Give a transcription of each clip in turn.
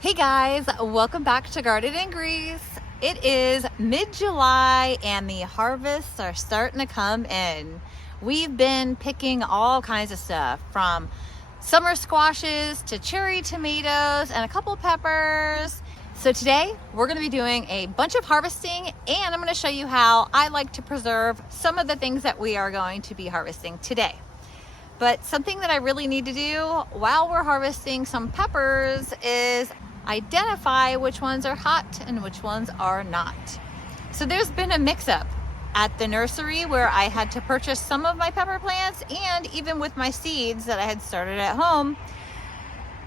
Hey guys, welcome back to Garden and Grease. It is mid-July and the harvests are starting to come in. We've been picking all kinds of stuff from summer squashes to cherry tomatoes and a couple peppers. So today we're going to be doing a bunch of harvesting, and I'm going to show you how I like to preserve some of the things that we are going to be harvesting today. But something that I really need to do while we're harvesting some peppers is identify which ones are hot and which ones are not. So there's been a mix-up at the nursery where I had to purchase some of my pepper plants, and even with my seeds that I had started at home,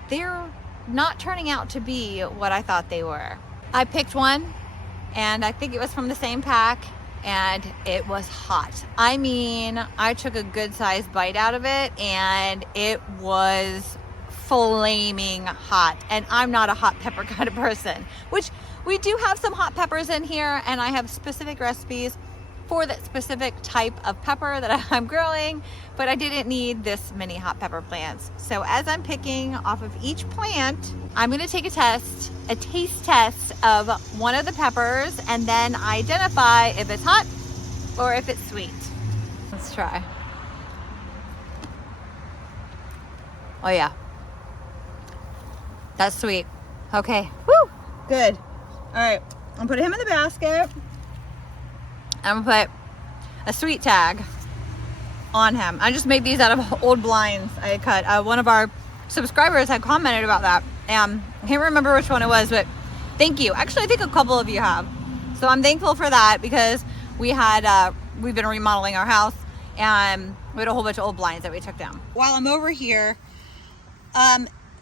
they're not turning out to be what I thought they were. I picked one, and I think it was from the same pack, and it was hot. I mean, I took a good sized bite out of it and it was flaming hot, and I'm not a hot pepper kind of person, which we do have some hot peppers in here, and I have specific recipes for that specific type of pepper that I'm growing, but I didn't need this many hot pepper plants. So as I'm picking off of each plant, I'm going to take a taste test of one of the peppers, and then identify if it's hot or if it's sweet. Let's try. Oh yeah, that's sweet. Okay, woo, good. All right, I'm gonna put him in the basket. I'm gonna put a sweet tag on him. I just made these out of old blinds I had cut. One of our subscribers had commented about that. I can't remember which one it was, but thank you. Actually, I think a couple of you have. So I'm thankful for that, because we've been remodeling our house, and we had a whole bunch of old blinds that we took down. While I'm over here,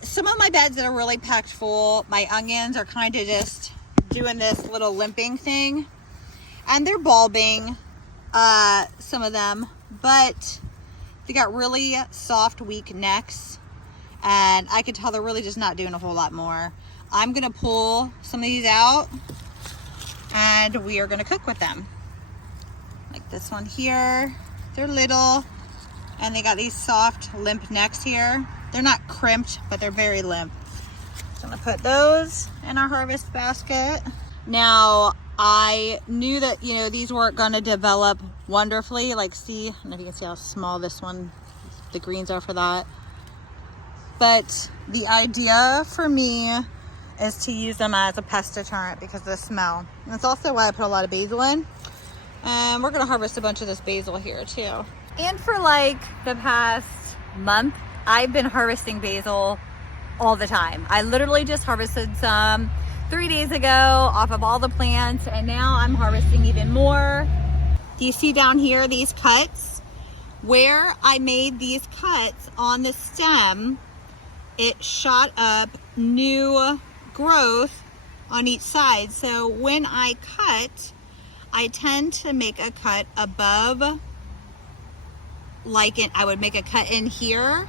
some of my beds that are really packed full, my onions are kind of just doing this little limping thing, and they're bulbing, some of them, but they got really soft, weak necks, and I could tell they're really just not doing a whole lot more. I'm gonna pull some of these out, and we are gonna cook with them. Like this one here, they're little, and they got these soft, limp necks here. They're not crimped, but they're very limp. So I'm gonna put those in our harvest basket. Now, I knew that, these weren't gonna develop wonderfully. Like, see, I don't know if you can see how small this one, the greens are for that. But the idea for me is to use them as a pest deterrent because of the smell. And that's also why I put a lot of basil in. And we're gonna harvest a bunch of this basil here too. And for like the past month, I've been harvesting basil all the time. I literally just harvested some 3 days ago off of all the plants, and now I'm harvesting even more. Do you see down here these cuts? Where I made these cuts on the stem, it shot up new growth on each side. So when I cut, I tend to make a cut above, I would make a cut in here,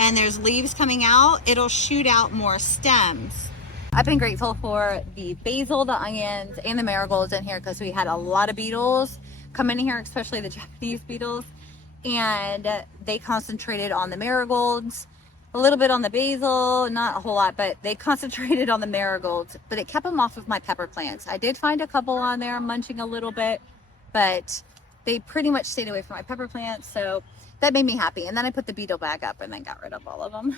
and there's leaves coming out, it'll shoot out more stems. I've been grateful for the basil, the onions, and the marigolds in here, because we had a lot of beetles come in here, especially the Japanese beetles, and they concentrated on the marigolds, a little bit on the basil, not a whole lot, but they concentrated on the marigolds, but it kept them off of my pepper plants. I did find a couple on there munching a little bit, but they pretty much stayed away from my pepper plants, so that made me happy. And then I put the beetle bag up and then got rid of all of them.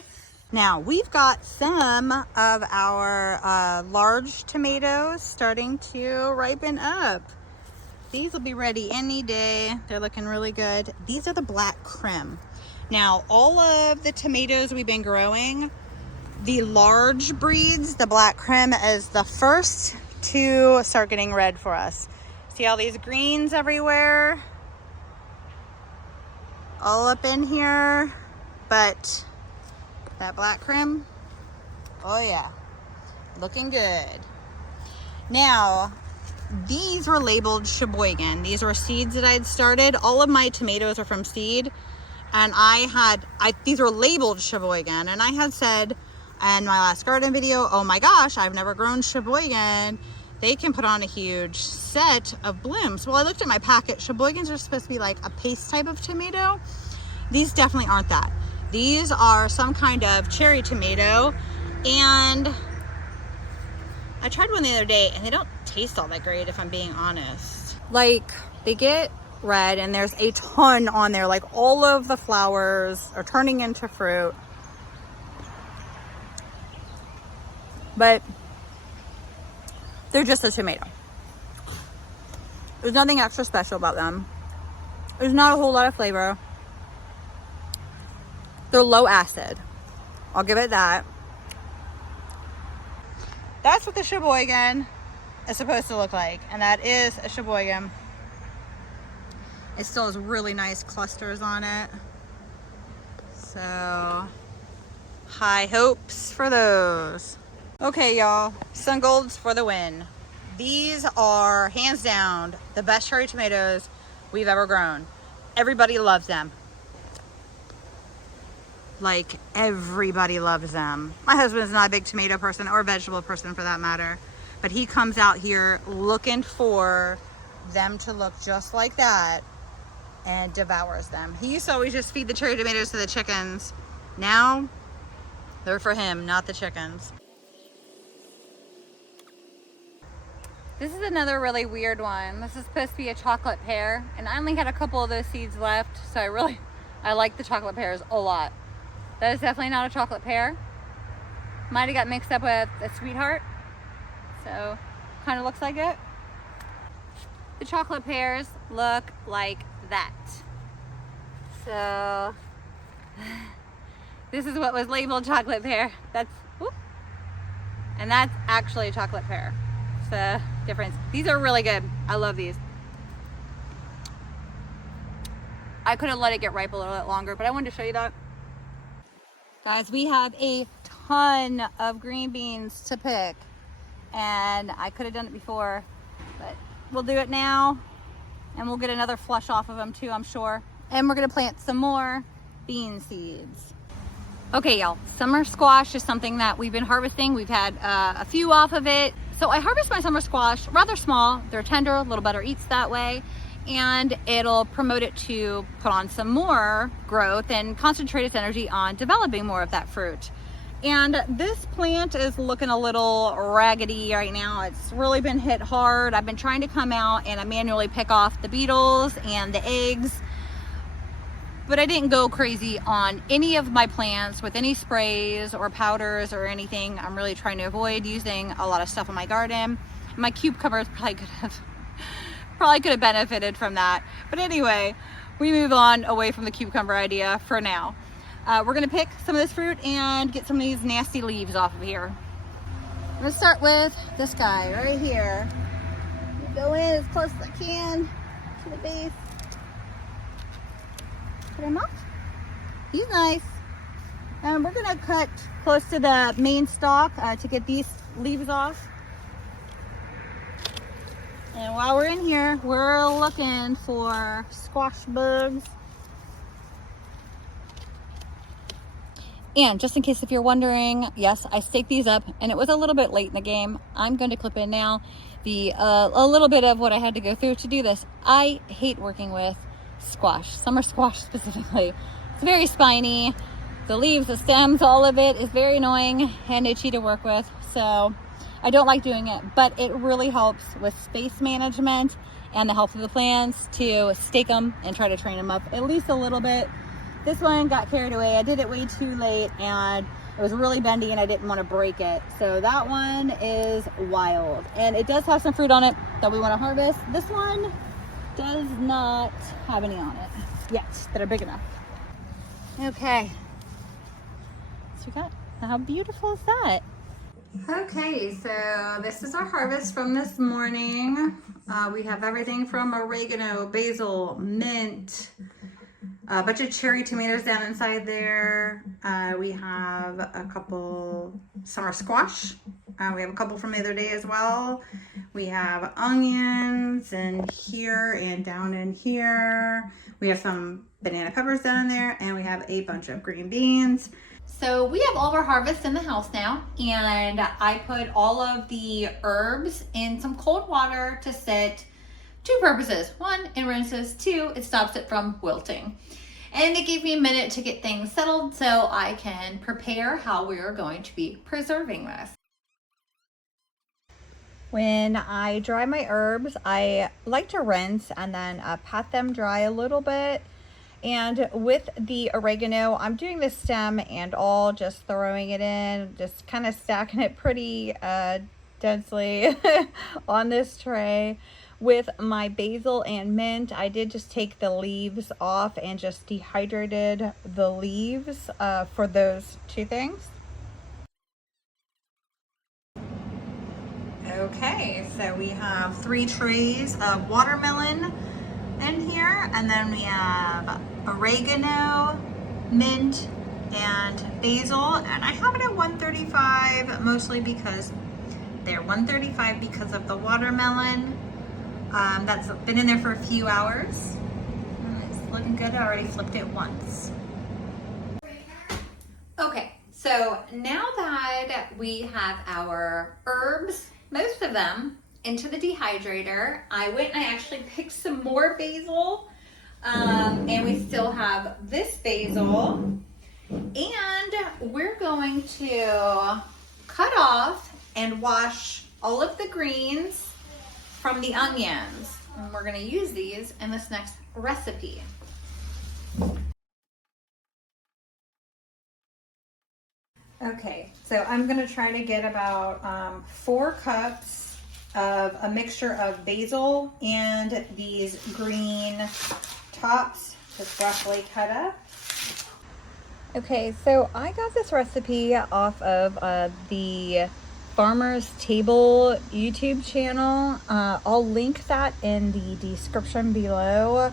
Now, we've got some of our large tomatoes starting to ripen up. These will be ready any day. They're looking really good. These are the black creme. Now, all of the tomatoes we've been growing, the large breeds, the black creme is the first to start getting red for us. See all these greens everywhere? All up in here, but that black creme, oh yeah, looking good. Now, these were labeled Sheboygan. These were seeds that I had started. All of my tomatoes are from seed, and these were labeled Sheboygan, and I had said in my last garden video, oh my gosh, I've never grown Sheboygan. They can put on a huge set of blooms. Well, I looked at my packet. Sheboygans are supposed to be like a paste type of tomato. These definitely aren't that. These are some kind of cherry tomato, and tried one the other day and they don't taste all that great, if I'm being honest. Like, they get red and there's a ton on there. Like, all of the flowers are turning into fruit. But they're just a tomato. There's nothing extra special about them. There's not a whole lot of flavor. They're low acid. I'll give it that. That's what the Sheboygan is supposed to look like. And that is a Sheboygan. It still has really nice clusters on it. So, high hopes for those. Okay, y'all. Sun Golds for the win. These are, hands down, the best cherry tomatoes we've ever grown. Everybody loves them. Like, everybody loves them. My husband's not a big tomato person or vegetable person for that matter. But he comes out here looking for them to look just like that and devours them. He used to always just feed the cherry tomatoes to the chickens. Now, they're for him, not the chickens. This is another really weird one. This is supposed to be a chocolate pear, and I only had a couple of those seeds left, so I like the chocolate pears a lot. That is definitely not a chocolate pear. Might have got mixed up with a sweetheart, so kind of looks like it. The chocolate pears look like that. So this is what was labeled chocolate pear. And that's actually a chocolate pear. The difference. These are really good. I love these. I could have let it get ripe a little bit longer, but I wanted to show you that. Guys, we have a ton of green beans to pick, and I could have done it before, but we'll do it now, and we'll get another flush off of them too, I'm sure. And we're gonna plant some more bean seeds. Okay, y'all, summer squash is something that we've been harvesting. We've had a few off of it. So I harvest my summer squash rather small. They're tender, a little better eats that way, and it'll promote it to put on some more growth and concentrate its energy on developing more of that fruit. And this plant is looking a little raggedy right now. It's really been hit hard. I've been trying to come out and I manually pick off the beetles and the eggs, but I didn't go crazy on any of my plants with any sprays or powders or anything. I'm really trying to avoid using a lot of stuff in my garden. My cucumbers probably could have benefited from that. But anyway, we move on away from the cucumber idea for now. We're gonna pick some of this fruit and get some of these nasty leaves off of here. I'm gonna start with this guy right here. Go in as close as I can to the base. Put him off. He's nice. And we're gonna cut close to the main stalk to get these leaves off. And while we're in here, we're looking for squash bugs. And just in case if you're wondering, yes, I staked these up and it was a little bit late in the game. I'm going to clip in now a little bit of what I had to go through to do this. I hate working with squash, summer squash specifically. It's very spiny. The leaves, the stems, all of it is very annoying and itchy to work with. So I don't like doing it, but it really helps with space management and the health of the plants to stake them and try to train them up at least a little bit. This one got carried away. I did it way too late and it was really bendy and I didn't want to break it. So that one is wild. And it does have some fruit on it that we want to harvest. This one does not have any on it yet that are big enough. Okay. So we got, how beautiful is that? Okay, so this is our harvest from this morning. We have everything from oregano, basil, mint, a bunch of cherry tomatoes down inside there. We have a couple summer squash. We have a couple from the other day as well. We have onions in here and down in here. We have some banana peppers down in there, and we have a bunch of green beans. So we have all of our harvest in the house now, and I put all of the herbs in some cold water to sit. Two purposes. One, it rinses. Two, it stops it from wilting. And it gave me a minute to get things settled so I can prepare how we are going to be preserving this. When I dry my herbs, I like to rinse and then pat them dry a little bit. And with the oregano, I'm doing the stem and all, just throwing it in, just kind of stacking it pretty densely on this tray. With my basil and mint, I did just take the leaves off and just dehydrated the leaves for those two things. Okay, so we have 3 trays of watermelon in here, and then we have oregano, mint, and basil, and I have it at 135 mostly because they're 135 because of the watermelon. That's been in there for a few hours. It's looking good. I already flipped it once. Okay, so now that we have our herbs, most of them, into the dehydrator, I went and I actually picked some more basil, and we still have this basil, and we're going to cut off and wash all of the greens from the onions, and we're going to use these in this next recipe. Okay, so I'm going to try to get about 4 cups of a mixture of basil and these green tops, just roughly cut up. Okay, so I got this recipe off of the Farmer's Table YouTube channel. I'll link that in the description below.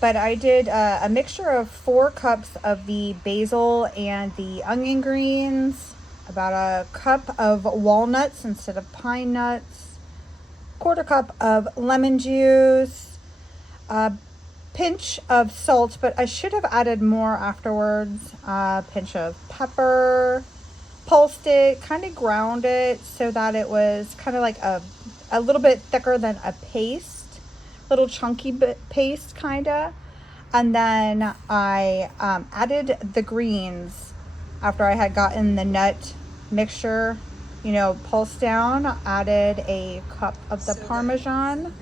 But I did a mixture of 4 cups of the basil and the onion greens, about a cup of walnuts instead of pine nuts, 1/4 cup of lemon juice, a pinch of salt, but I should have added more afterwards, a pinch of pepper, pulsed it, kind of ground it so that it was kind of like a little bit thicker than a paste. Little chunky bit paste kind of, and then I added the greens after I had gotten the nut mixture, pulsed down. Added a cup of the Parmesan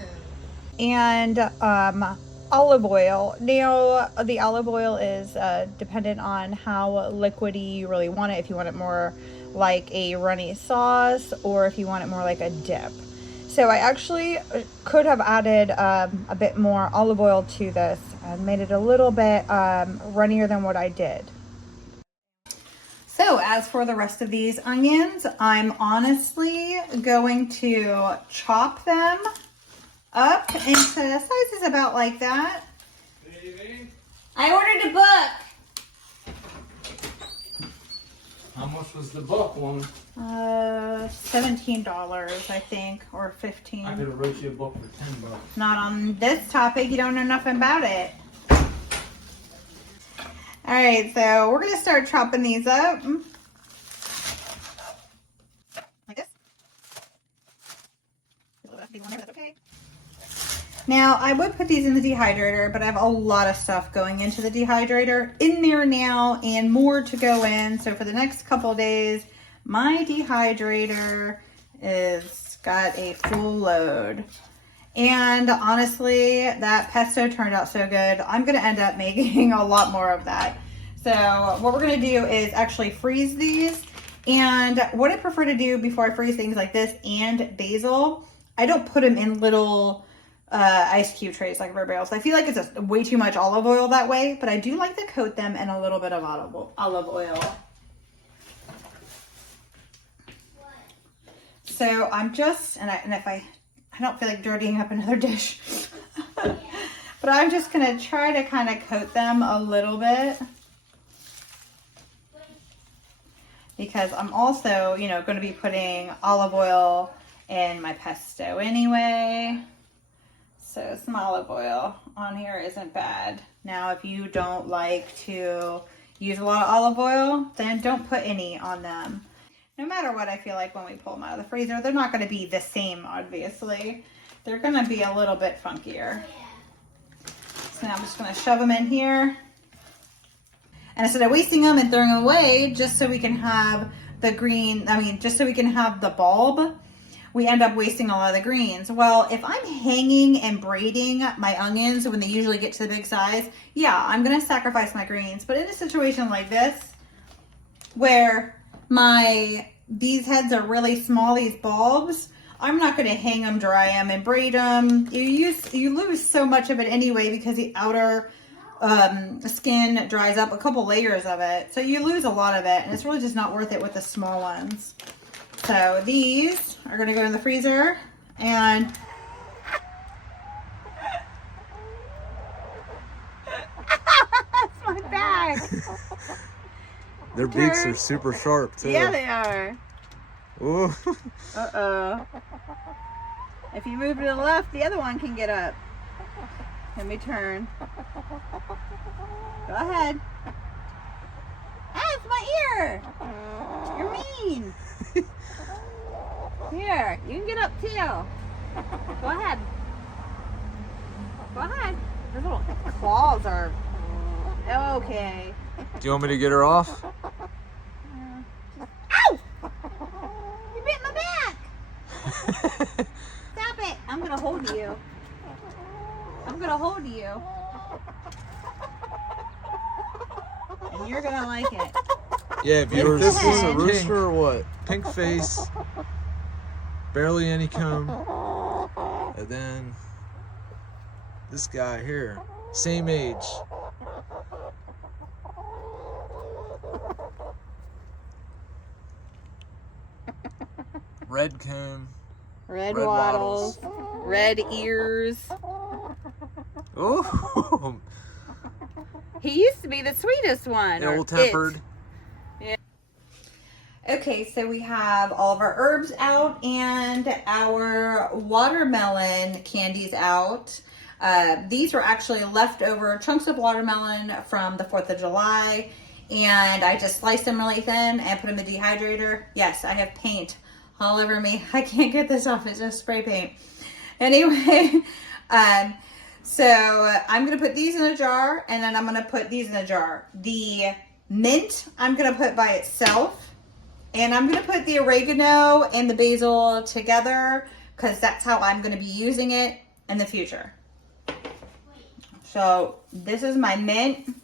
and olive oil. Now the olive oil is dependent on how liquidy you really want it, if you want it more like a runny sauce or if you want it more like a dip. So I actually could have added a bit more olive oil to this and made it a little bit runnier than what I did. So as for the rest of these onions, I'm honestly going to chop them up into sizes about like that. I ordered a book. How much was the book one? $17, I think, or $15. I could have wrote you a book for $10. Not on this topic. You don't know nothing about it. All right, so we're gonna start chopping these up like this. That's okay. Now, I would put these in the dehydrator, but I have a lot of stuff going into the dehydrator in there now and more to go in. So for the next couple days, my dehydrator is got a full load. And honestly, that pesto turned out so good. I'm going to end up making a lot more of that. So what we're going to do is actually freeze these. And what I prefer to do before I freeze things like this and basil, I don't put them in little ice cube trays like everybody else. I feel like it's just way too much olive oil that way, but I do like to coat them in a little bit of olive oil. So I'm just, and if I don't feel like dirtying up another dish, but I'm just gonna try to kind of coat them a little bit because I'm also, going to be putting olive oil in my pesto anyway. So some olive oil on here isn't bad. Now, if you don't like to use a lot of olive oil, then don't put any on them. No matter what, I feel like when we pull them out of the freezer, they're not going to be the same, obviously. They're going to be a little bit funkier. So now I'm just going to shove them in here. And instead of wasting them and throwing them away, just so we can have the green, just so we can have the bulb, we end up wasting a lot of the greens. Well, if I'm hanging and braiding my onions when they usually get to the big size, yeah, I'm gonna sacrifice my greens. But in a situation like this, where these heads are really small, these bulbs, I'm not gonna hang them, dry them, and braid them. You lose so much of it anyway because the outer skin dries up, a couple layers of it. So you lose a lot of it, and it's really just not worth it with the small ones. So these are gonna go in the freezer, and that's my bag. Their beaks are super sharp too. Yeah, they are. Ooh. Uh-oh. If you move to the left, the other one can get up. Let me turn. Go ahead. Ah, it's my ear. You're mean. Here, you can get up too. Go ahead. Go ahead. Those little claws are okay. Do you want me to get her off? Ow! You bit my back. Stop it. I'm gonna hold you. I'm gonna hold you. And you're gonna like it. Yeah, viewers. This This is a head. rooster or what? Pink face, barely any comb, and then this guy here, same age. Red comb. Red Red wattles, red ears. Oh, He used to be the sweetest one. or ill-tempered. it. Yeah. Okay, so we have all of our herbs out and our watermelon candies out. These were actually leftover chunks of watermelon from the 4th of July, and I just sliced them really thin and put them in the dehydrator. Yes, I have paint all over me. I can't get this off. It's just spray paint. Anyway, so I'm going to put these in a jar, and then I'm going to put these in a jar. The mint I'm going to put by itself, and I'm going to put the oregano and the basil together because that's how I'm going to be using it in the future. So this is my mint.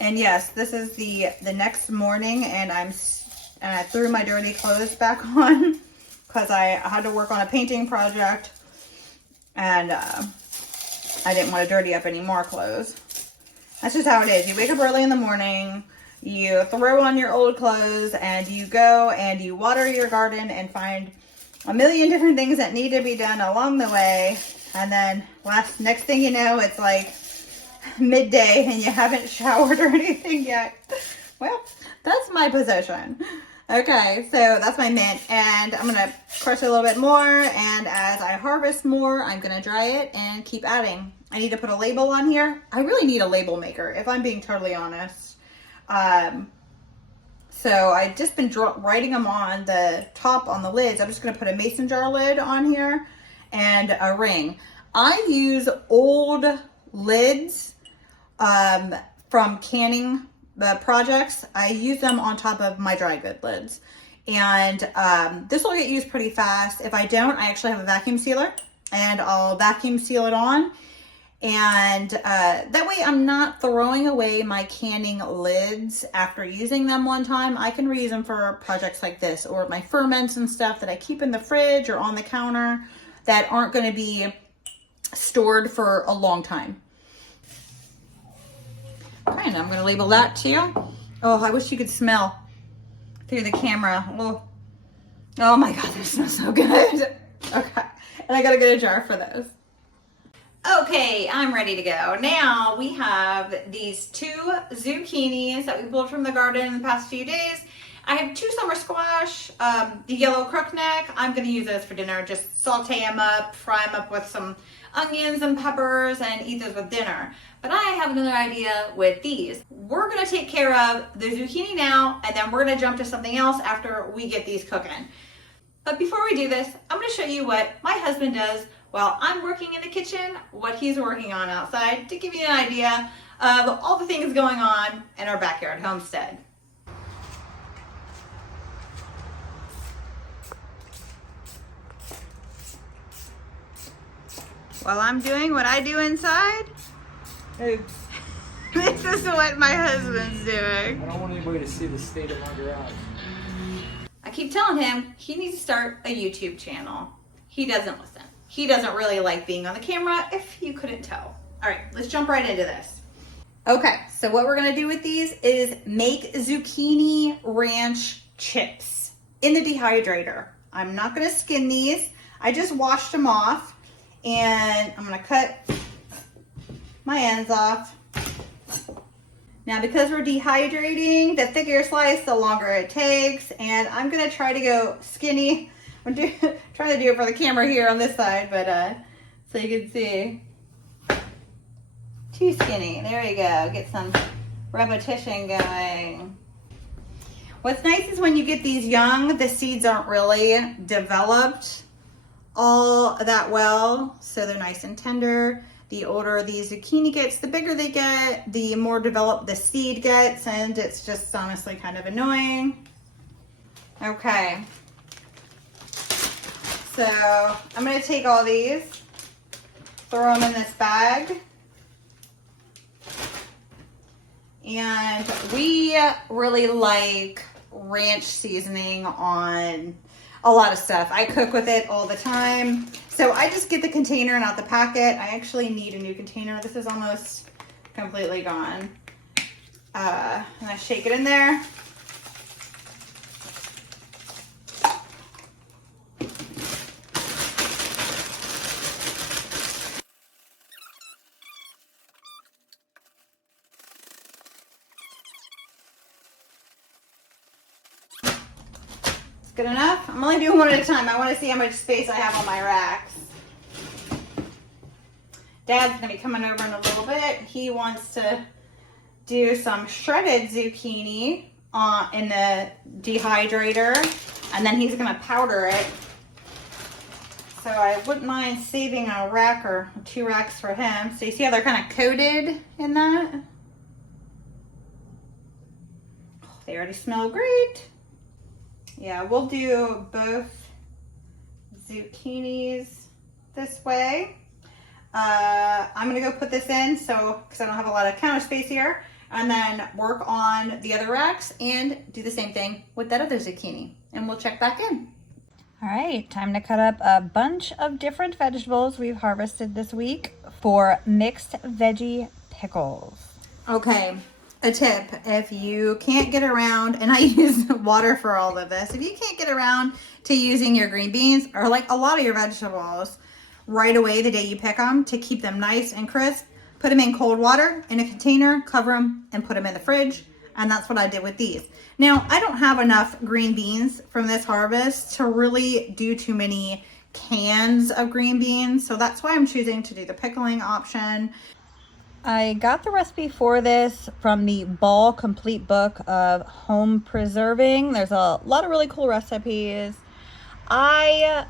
And yes, this is the next morning, and I threw my dirty clothes back on because I had to work on a painting project, and I didn't want to dirty up any more clothes. That's just how it is. You wake up early in the morning, you throw on your old clothes, and you go and you water your garden and find a million different things that need to be done along the way. And then next thing you know, it's like midday and you haven't showered or anything yet. Well, that's my position. Okay, so that's my mint, and I'm gonna crush it a little bit more, and as I harvest more, I'm gonna dry it and keep adding. I need to put a label on here. I really need a label maker, if I'm being totally honest. So I've just been writing them on the top on the lids. I'm just gonna put a mason jar lid on here and a ring. I use old lids from canning projects. I use them on top of my dry good lids, and this will get used pretty fast. If I don't, I actually have a vacuum sealer, and I'll vacuum seal it on, and that way I'm not throwing away my canning lids after using them one time. I can reuse them for projects like this, or my ferments and stuff that I keep in the fridge or on the counter that aren't going to be stored for a long time. Okay, and I'm going to label that too. Oh, I wish you could smell through the camera. Oh my God, they smell so good. Okay, and I got to get a jar for those. Okay, I'm ready to go. Now we have these 2 zucchinis that we pulled from the garden in the past few days. I have 2 summer squash, the yellow crookneck. I'm going to use those for dinner. Just saute them up, fry them up with some onions and peppers, and eat those with dinner. But I have another idea with these. We're going to take care of the zucchini now, and then we're going to jump to something else after we get these cooking. But before we do this, I'm going to show you what my husband does while I'm working in the kitchen what he's working on outside to give you an idea of all the things going on in our backyard homestead. While I'm doing what I do inside, Hey, this is what my husband's doing. I don't want anybody to see the state of my garage. I keep telling him he needs to start a YouTube channel. He doesn't listen. He doesn't really like being on the camera, if you couldn't tell. All right, let's jump right into this. Okay, so what we're gonna do with these is make zucchini ranch chips in the dehydrator. I'm not gonna skin these. I just washed them off, and I'm gonna cut my ends off. Now, because we're dehydrating, the thicker your slice, the longer it takes, and I'm gonna try to go skinny. I'm trying to do it for the camera here on this side, but so you can see. Too skinny. There we go. Get some repetition going. What's nice is when you get these young, the seeds aren't really developed all that well, so they're nice and tender. The older the zucchini gets, the bigger they get, the more developed the seed gets, and it's just honestly kind of annoying. Okay. So I'm going to take all these, throw them in this bag. And we really like ranch seasoning on a lot of stuff. I cook with it all the time. So I just get the container, not the packet. I actually need a new container. This is almost completely gone. And I shake it in there. Good enough? I'm only doing one at a time. I want to see how much space I have on my racks. Dad's going to be coming over in a little bit. He wants to do some shredded zucchini in the dehydrator, and then he's going to powder it. So I wouldn't mind saving a rack or 2 racks for him. So you see how they're kind of coated in that? Oh, they already smell great. Yeah, we'll do both zucchinis this way. I'm gonna go put this in because I don't have a lot of counter space here, and then work on the other racks and do the same thing with that other zucchini, and we'll check back in. All right, time to cut up a bunch of different vegetables we've harvested this week for mixed veggie pickles. Okay. A tip, if you can't get around, and I use water for all of this, if you can't get around to using your green beans or like a lot of your vegetables right away the day you pick them to keep them nice and crisp, put them in cold water in a container, cover them, and put them in the fridge. And that's what I did with these. Now, I don't have enough green beans from this harvest to really do too many cans of green beans, so that's why I'm choosing to do the pickling option. I got the recipe for this from the Ball Complete Book of Home Preserving. There's a lot of really cool recipes. I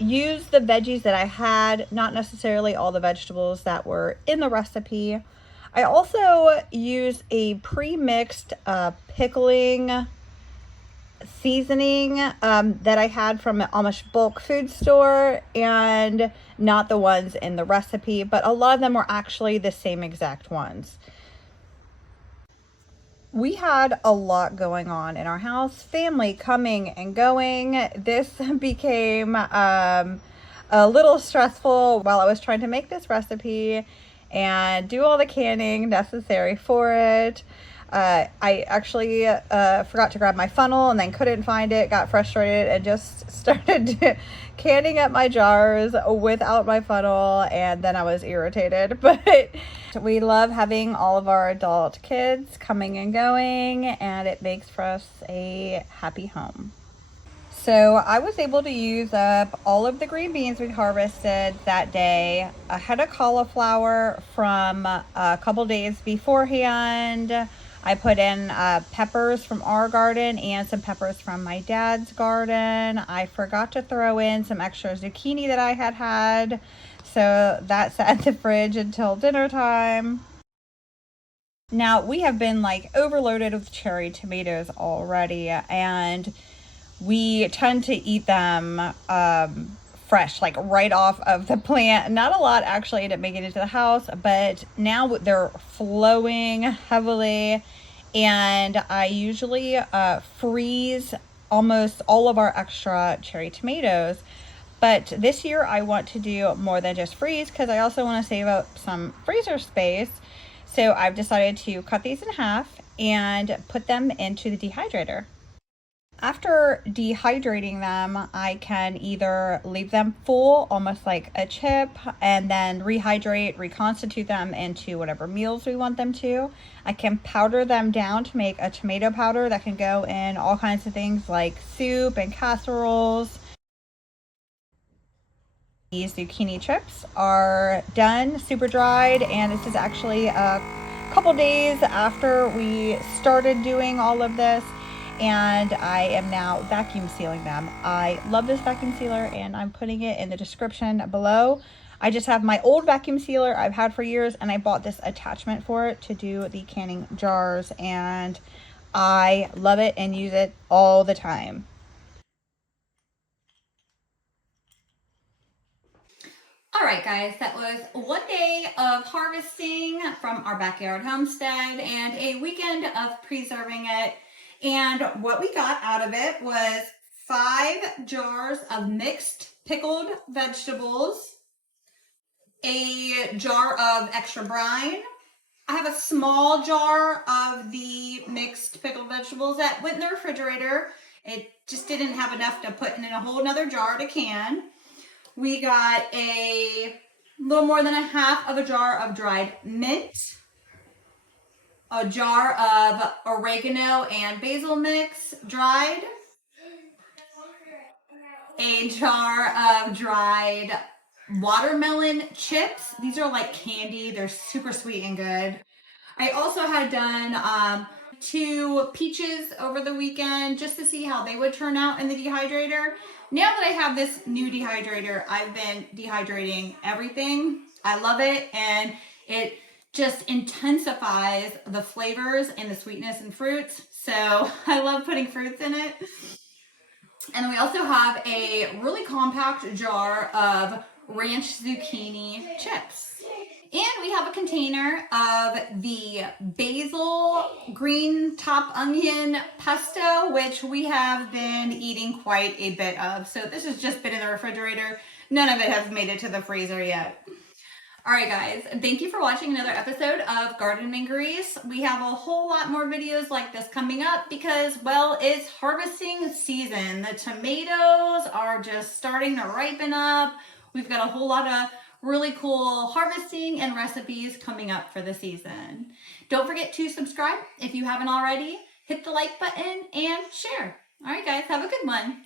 used the veggies that I had, not necessarily all the vegetables that were in the recipe. I also used a pre-mixed pickling seasoning that I had from an Amish bulk food store, and not the ones in the recipe, but a lot of them were actually the same exact ones. We had a lot going on in our house, family coming and going. This became a little stressful while I was trying to make this recipe and do all the canning necessary for it. I actually forgot to grab my funnel and then couldn't find it, got frustrated, and just started canning up my jars without my funnel, and then I was irritated. But we love having all of our adult kids coming and going, and it makes for us a happy home. So I was able to use up all of the green beans we harvested that day. I had a cauliflower from a couple days beforehand. I put in peppers from our garden and some peppers from my dad's garden. I forgot to throw in some extra zucchini that I had. So that sat in the fridge until dinner time. Now we have been like overloaded with cherry tomatoes already, and we tend to eat them fresh, like right off of the plant. Not a lot actually end up making it to the house, but now they're flowing heavily, and I usually freeze almost all of our extra cherry tomatoes. But this year I want to do more than just freeze because I also want to save up some freezer space. So I've decided to cut these in half and put them into the dehydrator. After dehydrating them, I can either leave them full, almost like a chip, and then rehydrate, reconstitute them into whatever meals we want them to. I can powder them down to make a tomato powder that can go in all kinds of things like soup and casseroles. These zucchini chips are done, super dried, and this is actually a couple days after we started doing all of this, and I am now vacuum sealing them. I love this vacuum sealer, and I'm putting it in the description below. I just have my old vacuum sealer I've had for years, and I bought this attachment for it to do the canning jars, and I love it and use it all the time. All right, guys, that was one day of harvesting from our backyard homestead and a weekend of preserving it. And what we got out of it was 5 jars of mixed pickled vegetables, a jar of extra brine. I have a small jar of the mixed pickled vegetables that went in the refrigerator. It just didn't have enough to put in a whole nother jar to can. We got a little more than a half of a jar of dried mint, a jar of oregano and basil mix dried, a jar of dried watermelon chips. These are like candy. They're super sweet and good. I also had done 2 peaches over the weekend just to see how they would turn out in the dehydrator. Now that I have this new dehydrator, I've been dehydrating everything. I love it, and it just intensifies the flavors and the sweetness in fruits. So I love putting fruits in it. And then we also have a really compact jar of ranch zucchini chips. And we have a container of the basil green top onion pesto, which we have been eating quite a bit of. So this has just been in the refrigerator. None of it has made it to the freezer yet. All right, guys, thank you for watching another episode of Garden Mingeries. We have a whole lot more videos like this coming up because, well, it's harvesting season. The tomatoes are just starting to ripen up. We've got a whole lot of really cool harvesting and recipes coming up for the season. Don't forget to subscribe if you haven't already. Hit the like button and share. All right, guys, have a good one.